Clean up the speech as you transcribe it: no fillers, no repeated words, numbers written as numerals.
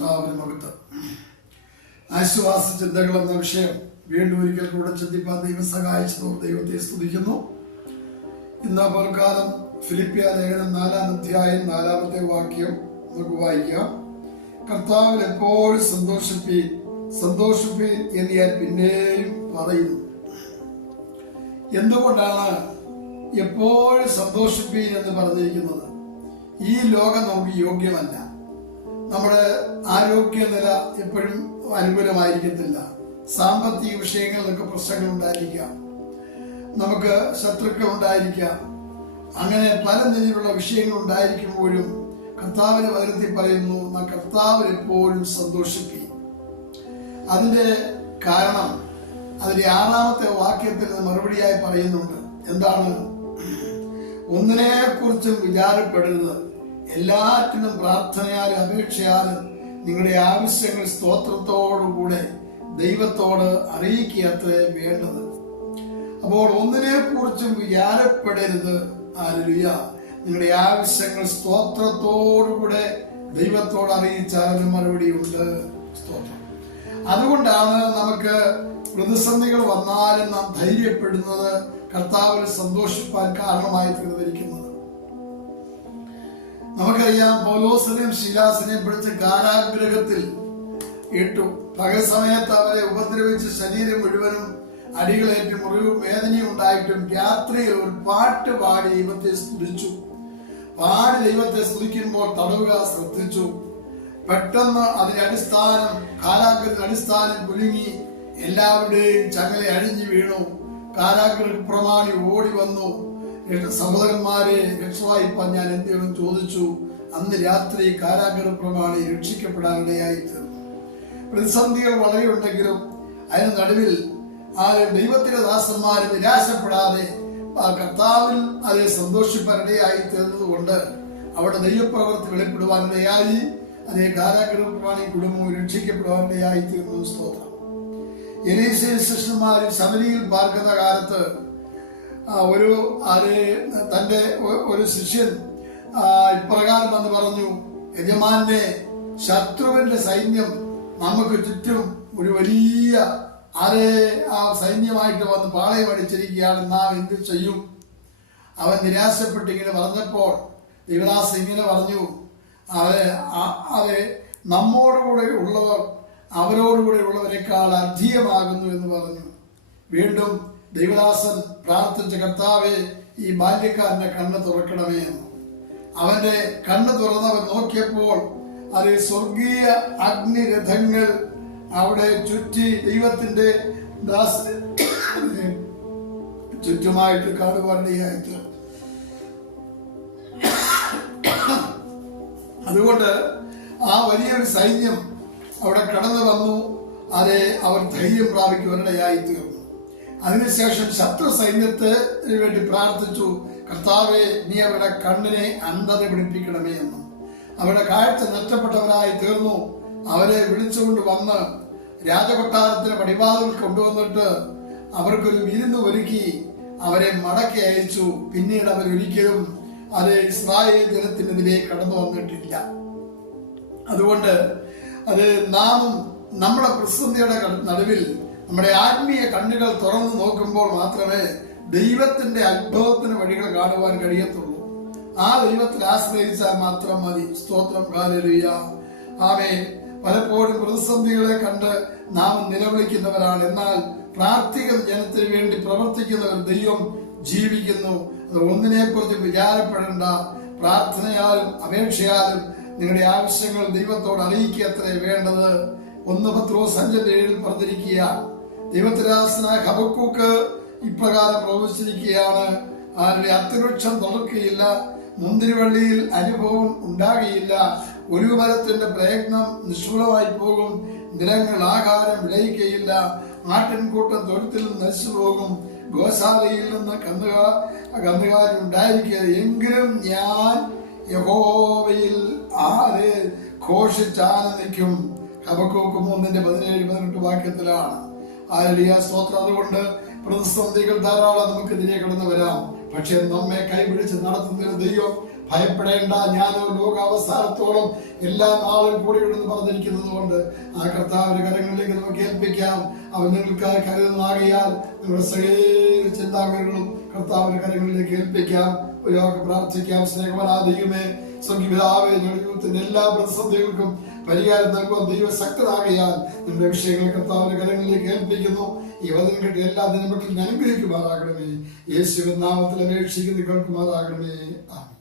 കർത്താവിന് മഹത്വം. ആശ്വാസ ചിന്തകൾ എന്ന വിഷയം വീണ്ടും ഒരിക്കൽ കൂടെ ചിന്തിപ്പാൻ ദൈവം സഹായിച്ചതോ ദൈവത്തെ സ്തുതിക്കുന്നു. ഇന്ന് പൽക്കാലം ഫിലിപ്പിയ ലേഖനം 4-ാം അധ്യായം 4-ാമത്തെ വാക്യം നമുക്ക് വായിക്കാം. കർത്താവിൽ എപ്പോഴും സന്തോഷിപ്പീൻ എന്ന് ഞാൻ പിന്നെയും പറയുന്നു. എന്തുകൊണ്ടാണ് എപ്പോഴും സന്തോഷിപ്പീൻ എന്ന് പറഞ്ഞിരിക്കുന്നത്? ഈ ലോകം നമുക്ക് യോഗ്യമല്ല. നമ്മുടെ ആരോഗ്യനില എപ്പോഴും അനുകൂലമായിരിക്കത്തില്ല. സാമ്പത്തിക വിഷയങ്ങളിലൊക്കെ പ്രശ്നങ്ങൾ ഉണ്ടായിരിക്കാം, നമുക്ക് ശത്രുക്കൾ ഉണ്ടായിരിക്കാം. അങ്ങനെ പല നിലയിലുള്ള വിഷയങ്ങൾ ഉണ്ടായിരിക്കുമ്പോഴും കർത്താവിന്റെ വചനത്തിൽ പറയുന്നു, കർത്താവിൽ എപ്പോഴും സന്തോഷിപ്പീൻ. അതിന്റെ കാരണം അതിന്റെ 6-ാമത്തെ വാക്യത്തിൽ മറുപടിയായി പറയുന്നുണ്ട്. എന്താണ്? ഒന്നിനെ കുറിച്ചും വിചാരപ്പെടരുത്, എല്ലാറ്റിനും പ്രാർത്ഥനയാലും അപേക്ഷയാലും നിങ്ങളുടെ ആവശ്യങ്ങൾ സ്തോത്രത്തോടുകൂടെ ദൈവത്തോട് അറിയിക്കുകയത്രേ വേണ്ടത്. അപ്പോൾ ഒന്നിനെ കുറിച്ചും വിചാരപ്പെടരുത്. ഹല്ലേലൂയ. നിങ്ങളുടെ ആവശ്യങ്ങൾ സ്തോത്രത്തോടുകൂടെ ദൈവത്തോട് അറിയിച്ചാലും മറുപടിയുണ്ട്. സ്തോത്രം. അതുകൊണ്ടാണ് നമുക്ക് പ്രതിസന്ധികൾ വന്നാലും നാം ധൈര്യപ്പെടുന്നത്, കർത്താവിൽ സന്തോഷിപ്പാൻ കാരണമായി തീർന്നിരിക്കുന്നത്. നമുക്കറിയാം, പൗലോസിനെയും ശീലാസിനെയും പിടിച്ച് കാരാഗ്രഹത്തിൽ ഇട്ടു. പകൽ സമയത്ത് അവരെ ഉപദ്രവിച്ച് ശരീരം മുഴുവനും അടികളേറ്റ് മുറിവും വേദനയും ഉണ്ടായിട്ടും രാത്രി ഒരു പാട്ട് പാടി ദൈവത്തെ സ്തുതിച്ചു. ദൈവത്തെ സ്തുതിക്കുമ്പോൾ തടവുകാർ ശ്രദ്ധിച്ചു. പെട്ടെന്ന് അതിന്റെ അടിസ്ഥാനം, കാരാഗ്രഹത്തിന്റെ അടിസ്ഥാനം കുലുങ്ങി, എല്ലാവരുടെയും ചങ്ങല അഴിഞ്ഞു വീണു. കാരാഗ്രഹ പ്രമാണി ഓടി വന്നു, സഹോദരന്മാരെ രക്ഷവായിപ്പാൻ ഞാൻ എന്തെങ്കിലും ചോദിച്ചു. അന്ന് രാത്രി കാരാഗ്രഹ പ്രമാണി രക്ഷിക്കപ്പെടാനിടയായി തീർന്നു. പ്രതിസന്ധികൾ വളരെ ഉണ്ടെങ്കിലും അതിന് നടുവിൽ ദൈവത്തിന്റെ ദാസന്മാരെ നിരാശപ്പെടാതെ കർത്താവിൽ അതേ സന്തോഷിപ്പാനിടയായി തീർന്നതുകൊണ്ട് അവിടെ ദൈവപ്രവൃത്തി വെളിപ്പെടുവാനിടയായി. അതേ കാരാഗ്രഹ പ്രമാണി കുടുംബവും രക്ഷിക്കപ്പെടുവാനിടയായി തീർന്നു. സ്തോത്രം. എലീശയും ശിഷ്യന്മാരും ശമരിയിൽ പാർക്കുന്ന കാലത്ത് തന്റെ ഒരു ശിഷ്യൻ ഇപ്രകാരം വന്ന് പറഞ്ഞു, യജമാനെ, ശത്രുവിന്റെ സൈന്യം നമുക്ക് ചുറ്റും ഒരു വലിയ സൈന്യമായിട്ട് വന്ന് പാളയം അടിച്ചിരിക്കുകയാണ്, നാം എന്ത് ചെയ്യും? അവൻ നിരാശപ്പെട്ട് ഇങ്ങനെ പറഞ്ഞപ്പോൾ ദൈവദാസൻ ഇങ്ങനെ പറഞ്ഞു, നമ്മോടുകൂടെ ഉള്ളവർ അവരോടുകൂടെ ഉള്ളവരെക്കാൾ അധികമാകുന്നു എന്ന് പറഞ്ഞു. വീണ്ടും ദൈവദാസൻ പ്രാർത്ഥിച്ച, കർത്താവേ, ഈ ബാല്യക്കാരന്റെ കണ്ണ് തുറക്കണമേ എന്ന്. അവന്റെ കണ്ണ് തുറന്നവൻ നോക്കിയപ്പോൾ സ്വർഗീയ അഗ്നിരഥങ്ങൾ അവിടെ ചുറ്റി ദൈവത്തിന്റെ ദാസനെ ചുറ്റുമായിട്ട് കാണുവാനിടയായിട്ട്. അതുകൊണ്ട് ആ വലിയൊരു സൈന്യം അവിടെ കടന്നു വന്നു. അവർ ധൈര്യം പ്രാപിക്കുവാനിടയായി തീർന്നു. അതിനുശേഷം ശത്രു സൈന്യത്തിന് വേണ്ടി പ്രാർത്ഥിച്ചു, കർത്താവെ, നീ അവരുടെ കണ്ണിനെ അന്ധത പിടിപ്പിക്കണമേ എന്ന്. അവരുടെ കാഴ്ച നഷ്ടപ്പെട്ടവരായി തീർന്നു. അവരെ വിളിച്ചുകൊണ്ട് വന്ന് രാജകൊട്ടാരത്തിന് പടിവാതിൽ കൊണ്ടുവന്നിട്ട് അവർക്കൊരു വിരുന്ന് ഒരുക്കി അവരെ മടക്കി അയച്ചു. പിന്നീട് അവരൊരിക്കലും ഇസ്രായേൽ ജനത്തിനെതിരെ കടന്നു വന്നിട്ടില്ല. അതുകൊണ്ട് നാമും നമ്മുടെ പ്രതിസന്ധിയുടെ നടുവിൽ നമ്മുടെ ആത്മീയ കണ്ണുകൾ തുറന്നു നോക്കുമ്പോൾ മാത്രമേ ദൈവത്തിന്റെ അത്ഭുതത്തിന് വഴികൾ കാണുവാൻ കഴിയത്തുള്ളൂ. ആ ദൈവത്തിൽ ആശ്രയിച്ചാൽ മാത്രം മതി. സ്തോത്രം. ഹല്ലേലൂയ. ആമേൻ. പലപ്പോഴും പ്രതിസന്ധികളെ കണ്ട് നാം നിലവിളിക്കുന്നവരാണ്. എന്നാൽ പ്രാർത്ഥിക്കുന്ന ജനത്തിന് വേണ്ടി പ്രവർത്തിക്കുന്നവർ ദൈവം ജീവിക്കുന്നു. അത് ഒന്നിനെ കുറിച്ച് വിചാരപ്പെടേണ്ട. പ്രാർത്ഥനയാലും അപേക്ഷയാലും നിങ്ങളുടെ ആവശ്യങ്ങൾ ദൈവത്തോട് അറിയിക്കത്രേ വേണ്ടത്. 1 പത്രോസ് 5:7 പറഞ്ഞിരിക്കുക. ദൈവത്തിനായ ഹബക്കൂക്ക് ഇപ്രകാരം പ്രവചിച്ചിരിക്കുകയാണ്, ആരുടെ അത്തിവൃക്ഷം തളർക്കുകയില്ല, മുന്തിരിവള്ളിയിൽ അനുഭവം ഉണ്ടാകുകയില്ല, ഒലിവുമരത്തിന്റെ പ്രയത്നം നിഷ്ഫലമായി പോകും, നിലങ്ങൾ ആഹാരം വിളയിക്കുകയില്ല, ആട്ടിൻകൂട്ടം തൊഴുത്തിൽ നിന്ന് നശിച്ചു പോകും, ഗോശാലയിൽ നിന്ന് കന്നുകാലി ഉണ്ടായിരിക്കുക. എങ്കിലും ഞാൻ യഹോവയിൽ ഘോഷിച്ചാനന്ദിക്കും. ഹബക്കൂക്ക് 3:17-18 വാക്യത്തിലാണ്. ഹല്ലേലൂയ. സ്തോത്രം. അതുകൊണ്ട് പ്രതിസന്ധികൾ ധാരാളം നമുക്കെതിരെ കടന്നു വരാം. പക്ഷെ നമ്മെ കൈപിടിച്ച് നടത്തുന്ന ദൈവം ഭയപ്പെടേണ്ട, ഞാനോ ലോകാവസാനത്തോളം എല്ലാ നാളും കൂടിയുണ്ടെന്ന് പറഞ്ഞിരിക്കുന്നത് കൊണ്ട് ആ കർത്താവിന്റെ കരങ്ങളിലേക്ക് നമുക്ക് ഏൽപ്പിക്കാം. അവൻ നിങ്ങൾക്കായി കരുതുന്നാകയാൽ നിങ്ങളുടെ സകല ചിന്താഗതികളും കർത്താവിന്റെ കരങ്ങളിലേക്ക് ഏൽപ്പിക്കാം. ഒരു പ്രാർത്ഥിക്കാം. സ്നേഹവനാദിയുമേ, സംഗീതാവേ, ഞങ്ങളുടെ ജീവിതത്തിന്റെ എല്ലാ പ്രതിസന്ധികൾക്കും പരിഹാരം നൽകുവാൻ ദൈവശക്തനാകയാൽ നിങ്ങളുടെ വിഷയങ്ങൾ കർത്താവിന്റെ കരങ്ങളിലേക്ക് ഏൽപ്പിക്കുന്നു. ഈ വചനം കിട്ടിയ എല്ലാ ദിനമക്കളും അനുഗ്രഹിക്കുമാറാകണമേ. യേശുവിൻ നാമത്തിൽ അപേക്ഷിക്കുന്ന കേൾക്കുമാറാകണമേ. ആമേൻ.